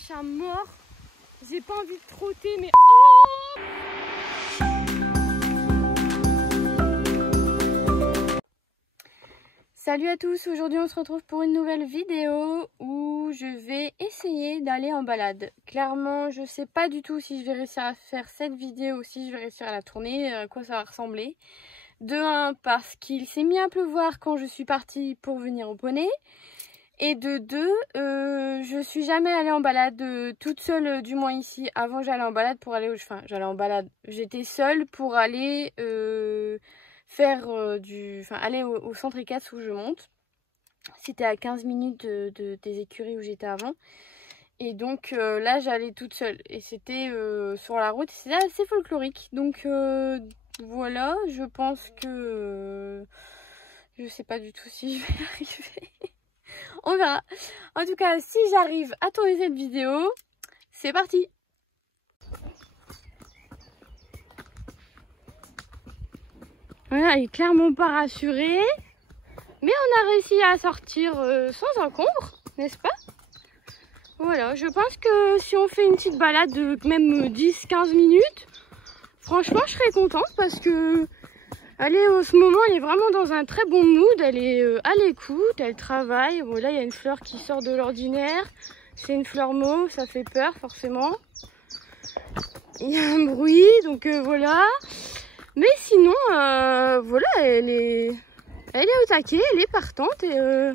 machin mort. J'ai pas envie de trotter, mais oh! Salut à tous, aujourd'hui on se retrouve pour une nouvelle vidéo où je vais essayer d'aller en balade. Clairement, je sais pas du tout si je vais réussir à faire cette vidéo ou si je vais réussir à la tourner, à quoi ça va ressembler. De un, parce qu'il s'est mis à pleuvoir quand je suis partie pour venir au poney. Et de deux, je suis jamais allée en balade toute seule, du moins ici. Avant j'allais en balade pour aller j'allais en balade. J'étais seule pour aller faire aller au centre ECATS où je monte. C'était à 15 minutes des écuries où j'étais avant. Et donc là j'allais toute seule. Et c'était sur la route, c'était assez folklorique. Donc voilà, je pense que je sais pas du tout si je vais arriver. On verra. En tout cas, si j'arrive à tourner cette vidéo, c'est parti. Voilà, il est clairement pas rassuré. Mais on a réussi à sortir sans encombre, n'est-ce pas? Voilà, je pense que si on fait une petite balade de même 10-15 minutes, franchement, je serais contente parce que elle est, en ce moment, elle est vraiment dans un très bon mood. Elle est à l'écoute, elle travaille. Bon, là, il y a une fleur qui sort de l'ordinaire. C'est une fleur mauve, ça fait peur, forcément. Il y a un bruit, donc voilà. Mais sinon, voilà, elle est au taquet, elle est partante. Et là,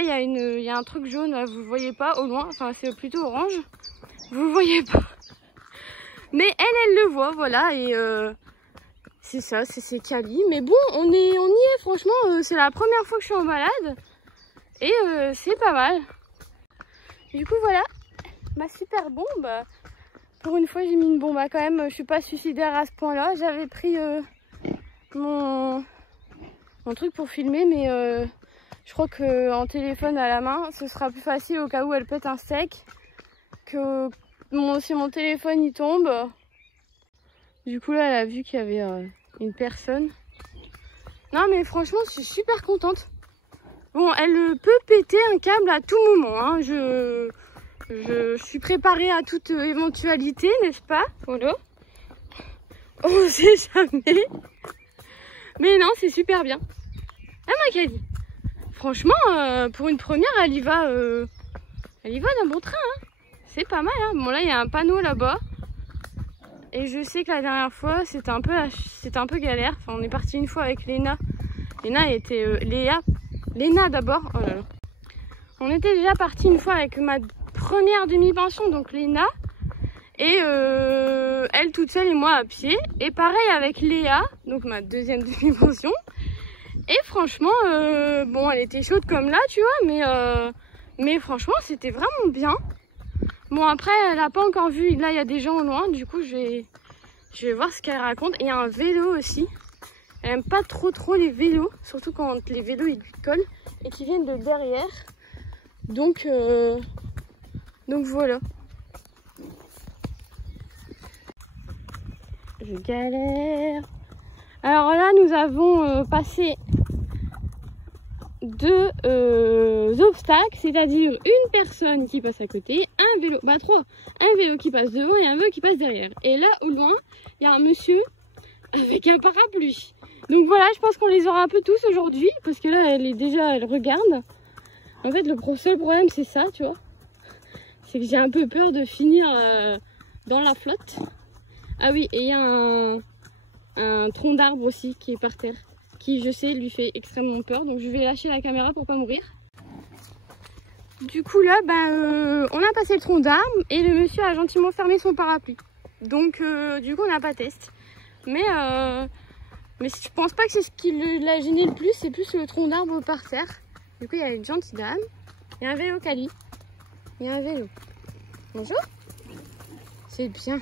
il y a un truc jaune, là, vous ne voyez pas au loin. Enfin, c'est plutôt orange. Vous ne voyez pas. Mais elle le voit, voilà. Et c'est ça, c'est Cali. Mais bon, on y est, franchement. C'est la première fois que je suis en balade. Et c'est pas mal. Du coup, voilà, ma super bombe. Pour une fois, j'ai mis une bombe. Quand même, je suis pas suicidaire à ce point-là. J'avais pris mon truc pour filmer, mais je crois qu'en téléphone à la main, ce sera plus facile au cas où elle pète un steak. Que si mon téléphone il tombe. Du coup, là, elle a vu qu'il y avait une personne. Non, mais franchement, je suis super contente. Bon, elle peut péter un câble à tout moment. Hein. Je suis préparée à toute éventualité, n'est-ce pas? Voilà. On sait jamais. Mais non, c'est super bien. Ah, ma Cali. Franchement, pour une première, elle y va d'un bon train. Hein. C'est pas mal. Hein. Bon, là, il y a un panneau là-bas. Et je sais que la dernière fois, c'était un peu galère. Enfin, on est parti une fois avec Léna. Léna était Léna d'abord. Oh là là. On était déjà parti une fois avec ma première demi-pension, donc Léna. Et elle toute seule et moi à pied. Et pareil avec Léa, donc ma deuxième demi-pension. Et franchement, bon, elle était chaude comme là, tu vois, mais franchement, c'était vraiment bien. Bon, après, elle n'a pas encore vu. Là, il y a des gens au loin. Du coup, je vais voir ce qu'elle raconte. Et il y a un vélo aussi. Elle n'aime pas trop les vélos. Surtout quand les vélos, ils lui collent. Et qui viennent de derrière. Donc voilà. Je galère. Alors là, nous avons passé deux obstacles, c'est-à-dire une personne qui passe à côté, un vélo, trois, un vélo qui passe devant et un vélo qui passe derrière. Et là, au loin, il y a un monsieur avec un parapluie. Donc voilà, je pense qu'on les aura un peu tous aujourd'hui, parce que là, elle regarde. En fait, le seul problème, c'est ça, tu vois. C'est que j'ai un peu peur de finir dans la flotte. Ah oui, et il y a un tronc d'arbre aussi qui est par terre, qui je sais lui fait extrêmement peur, donc je vais lâcher la caméra pour pas mourir. Du coup là, on a passé le tronc d'arbre et le monsieur a gentiment fermé son parapluie. Donc du coup on n'a pas test. Mais je pense pas que c'est ce qui l'a gêné le plus, c'est plus le tronc d'arbre par terre. Du coup il y a une gentille dame, il y a un vélo Cali, il y a un vélo. Bonjour. C'est bien.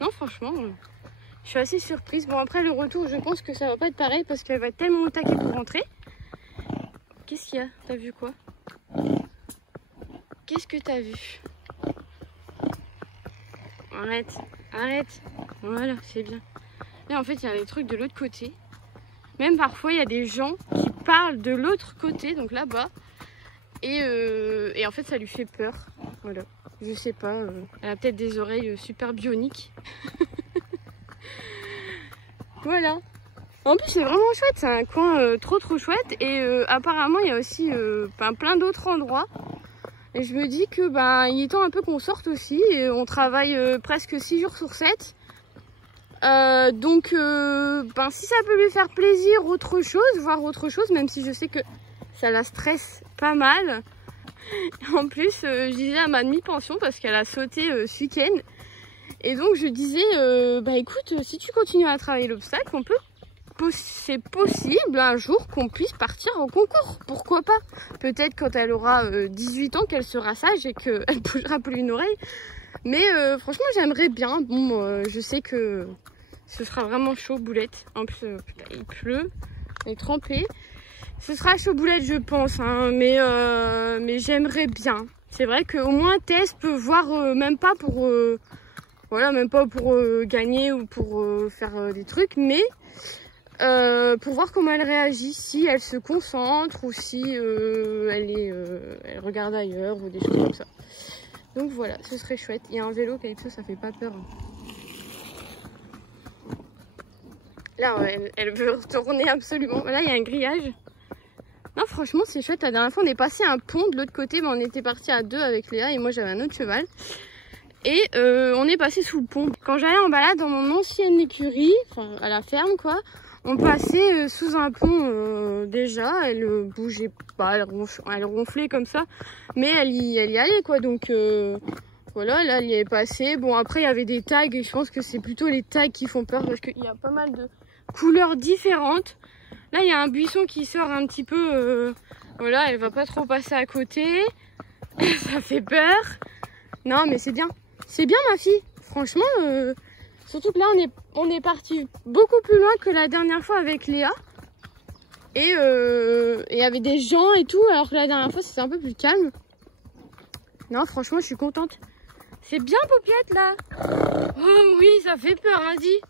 Non franchement... Je suis assez surprise. Bon, après le retour, je pense que ça va pas être pareil parce qu'elle va être tellement au taquet pour rentrer. Qu'est-ce qu'il y a? T'as vu quoi? Qu'est-ce que t'as vu? Arrête. Voilà, c'est bien. Là, en fait, il y a des trucs de l'autre côté. Même parfois, il y a des gens qui parlent de l'autre côté, donc là-bas. Et en fait, ça lui fait peur. Voilà. Je sais pas, elle a peut-être des oreilles super bioniques. Voilà. En plus c'est vraiment chouette, c'est un coin trop chouette et apparemment il y a aussi plein d'autres endroits. Et je me dis que il est temps un peu qu'on sorte aussi et on travaille presque 6 jours sur 7. Donc si ça peut lui faire plaisir voir autre chose, même si je sais que ça la stresse pas mal. En plus je disais à ma demi-pension parce qu'elle a sauté ce week-end. Et donc je disais écoute, si tu continues à travailler l'obstacle, c'est possible un jour qu'on puisse partir au concours. Pourquoi pas? Peut-être quand elle aura 18 ans qu'elle sera sage et qu'elle bougera plus une oreille. Mais franchement j'aimerais bien. Bon je sais que ce sera vraiment chaud boulette. En plus il pleut, on est trempé. Ce sera chaud boulette je pense, hein, mais j'aimerais bien. C'est vrai qu'au moins Tess peut voir même pas pour gagner ou pour faire des trucs, mais pour voir comment elle réagit, si elle se concentre ou si elle regarde ailleurs ou des choses comme ça. Donc voilà, ce serait chouette. Il y a un vélo Calypso, ça fait pas peur. Là, elle veut retourner absolument. Là, il y a un grillage. Non, franchement, c'est chouette. La dernière fois, on est passé un pont de l'autre côté, mais on était parti à 2 avec Léa et moi, j'avais un autre cheval. Et on est passé sous le pont. Quand j'allais en balade dans mon ancienne écurie, enfin à la ferme quoi, on passait sous un pont déjà. Elle bougeait pas, elle ronflait comme ça, mais elle y allait quoi. Donc voilà, là elle y est passée. Bon après il y avait des tags et je pense que c'est plutôt les tags qui font peur parce qu'il y a pas mal de couleurs différentes. Là il y a un buisson qui sort un petit peu, voilà, elle va pas trop passer à côté. Ça fait peur. Non mais c'est bien. C'est bien ma fille, franchement, surtout que là on est parti beaucoup plus loin que la dernière fois avec Léa. Et il y avait des gens et tout, alors que la dernière fois c'était un peu plus calme. Non franchement je suis contente. C'est bien Paupiette là. Oh oui ça fait peur hein dit.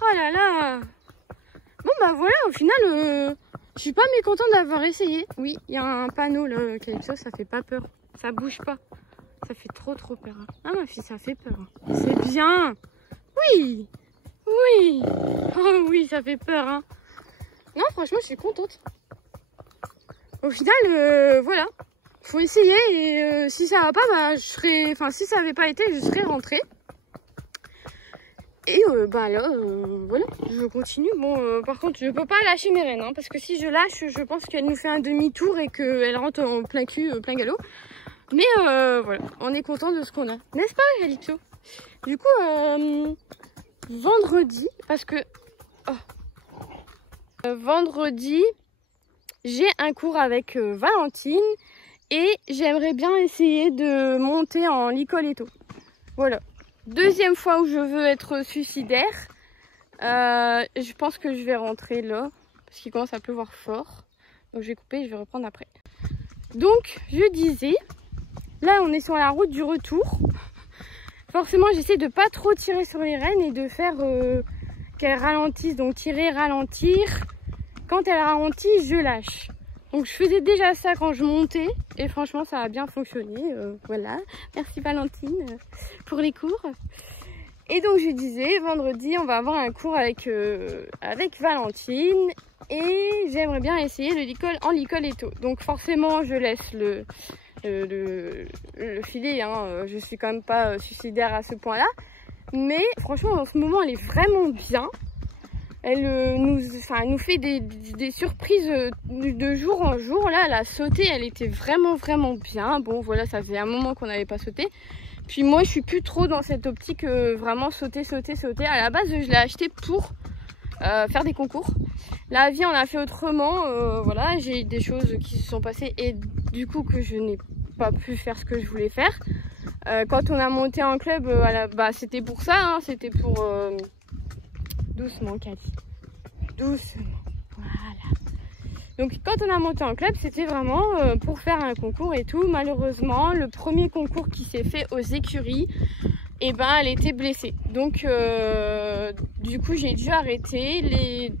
Oh là là. Bon voilà au final je suis pas mécontente d'avoir essayé. Oui il y a un panneau là, Calypso, ça fait pas peur, ça bouge pas. Ça fait trop peur. Hein. Ah ma fille, ça fait peur. Hein. C'est bien. Oui. Oui. Oh oui, ça fait peur. Hein. Non, franchement, je suis contente. Au final, voilà. Faut essayer et si ça va pas, je serai... Enfin, si ça avait pas été, je serais rentrée. Et là, voilà, je continue. Bon, par contre, je peux pas lâcher mes rênes. Hein, parce que si je lâche, je pense qu'elle nous fait un demi-tour et qu'elle rentre en plein cul, plein galop. Mais voilà, on est content de ce qu'on a. N'est-ce pas, Calypso? Du coup, vendredi, parce que... vendredi, j'ai un cours avec Valentine et j'aimerais bien essayer de monter en Licoletto. Voilà. Deuxième fois où je veux être suicidaire. Je pense que je vais rentrer là, parce qu'il commence à pleuvoir fort. Donc je vais couper et je vais reprendre après. Donc, je disais... Là, on est sur la route du retour. Forcément, j'essaie de pas trop tirer sur les rênes et de faire qu'elle ralentisse. Donc, tirer, ralentir. Quand elle ralentit, je lâche. Donc, je faisais déjà ça quand je montais. Et franchement, ça a bien fonctionné. Voilà. Merci Valentine pour les cours. Et donc, je disais, vendredi, on va avoir un cours avec Valentine. Et j'aimerais bien essayer en Licoletto. Donc, forcément, je laisse le filet, hein. Je suis quand même pas suicidaire à ce point là, mais franchement en ce moment elle est vraiment bien. Elle nous fait des surprises de jour en jour. Là elle a sauté, elle était vraiment bien. Bon voilà, ça faisait un moment qu'on n'avait pas sauté, puis moi je suis plus trop dans cette optique vraiment sauter. À la base je l'ai acheté pour faire des concours. La vie on a fait autrement, voilà, j'ai des choses qui se sont passées et du coup que je n'ai pas pu faire ce que je voulais faire. Quand on a monté en club, c'était pour ça, hein, c'était pour... Doucement Cali, doucement, voilà. Donc quand on a monté en club, c'était vraiment pour faire un concours et tout. Malheureusement, le premier concours qui s'est fait aux écuries, et elle était blessée. Donc du coup j'ai dû arrêter.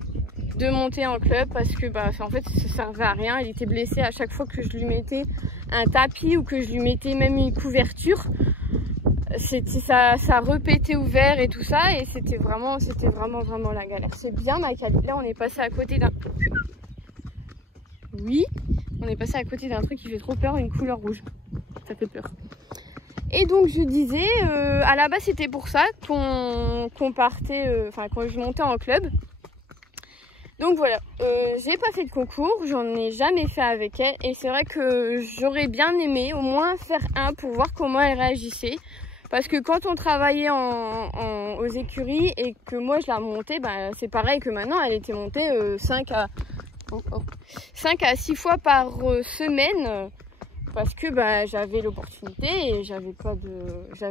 de monter en club parce que bah, en fait ça servait à rien. Il était blessé à chaque fois que je lui mettais un tapis ou que je lui mettais même une couverture. Ça repétait ouvert et tout ça, et c'était vraiment la galère. C'est bien ma Cali. Là on est passé à côté d'un... Oui, on est passé à côté d'un truc qui fait trop peur, une couleur rouge. Ça fait peur. Et donc je disais, à la base c'était pour ça qu'on partait, enfin quand je montais en club. Donc voilà, j'ai pas fait de concours, j'en ai jamais fait avec elle. Et c'est vrai que j'aurais bien aimé au moins faire un pour voir comment elle réagissait. Parce que quand on travaillait aux écuries et que moi je la montais, bah, c'est pareil que maintenant, elle était montée 5 à 6 fois par semaine. Parce que bah, j'avais l'opportunité et j'avais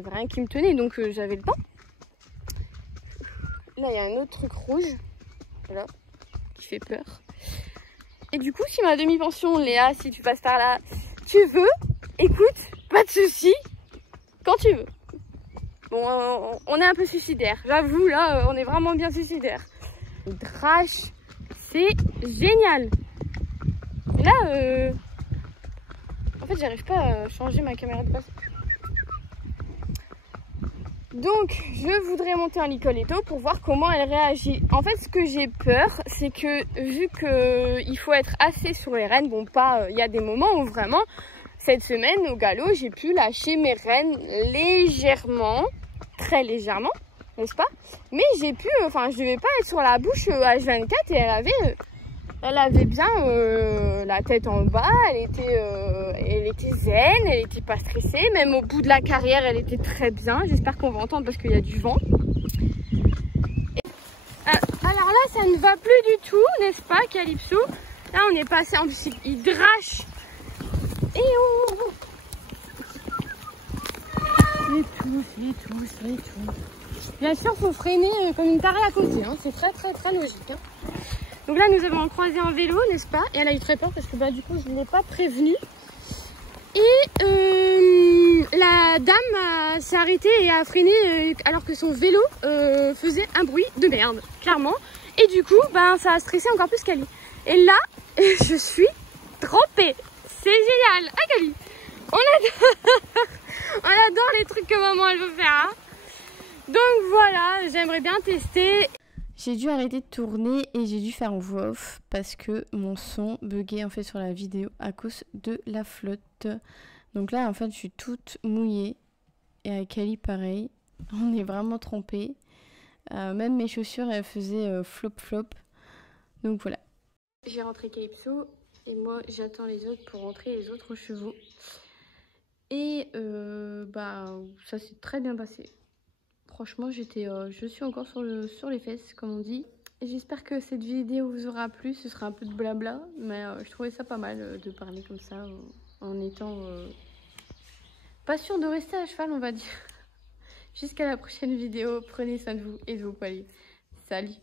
rien qui me tenait, donc j'avais le temps. Là il y a un autre truc rouge, voilà, qui fait peur. Et du coup, si ma demi-pension, Léa, si tu passes par là, tu veux, écoute, pas de souci, quand tu veux. Bon, on est un peu suicidaire, j'avoue, là, on est vraiment bien suicidaire. Le drache, c'est génial. Et là, en fait, j'arrive pas à changer ma caméra de passe. Donc, je voudrais monter en Nicoletto pour voir comment elle réagit. En fait, ce que j'ai peur, c'est que vu qu'il faut être assez sur les rênes, bon, pas, il y a des moments où vraiment, cette semaine, au galop, j'ai pu lâcher mes rênes légèrement, très légèrement, n'est-ce pas? Mais j'ai pu, enfin, je devais pas être sur la bouche H24 et elle avait bien la tête en bas, elle était zen, elle était pas stressée, même au bout de la carrière elle était très bien. J'espère qu'on va entendre parce qu'il y a du vent. Alors là ça ne va plus du tout, n'est-ce pas Calypso? Là on est passé, en plus il drache. Et les tous. Bien sûr faut freiner comme une tarée à côté, hein. C'est très logique. Hein. Donc là, nous avons croisé en vélo, n'est-ce pas? Et elle a eu très peur parce que bah, du coup, je ne l'ai pas prévenue. Et la dame s'est arrêtée et a freiné alors que son vélo faisait un bruit de merde, clairement. Et du coup, bah, ça a stressé encore plus Cali. Et là, je suis trempée. C'est génial. Ah, Cali, on adore les trucs que maman elle veut faire. Hein. Donc voilà, j'aimerais bien tester. J'ai dû arrêter de tourner et j'ai dû faire en voix off parce que mon son buguait en fait sur la vidéo à cause de la flotte. Donc là en fait je suis toute mouillée et avec Ali pareil, on est vraiment trempés. Même mes chaussures elles faisaient flop. Donc voilà. J'ai rentré Calypso et moi j'attends les autres pour rentrer les autres chevaux. Et bah ça s'est très bien passé. Franchement, je suis encore sur les fesses, comme on dit. J'espère que cette vidéo vous aura plu. Ce sera un peu de blabla, mais je trouvais ça pas mal de parler comme ça, en étant pas sûr de rester à cheval, on va dire. Jusqu'à la prochaine vidéo. Prenez soin de vous et de vos poils. Salut!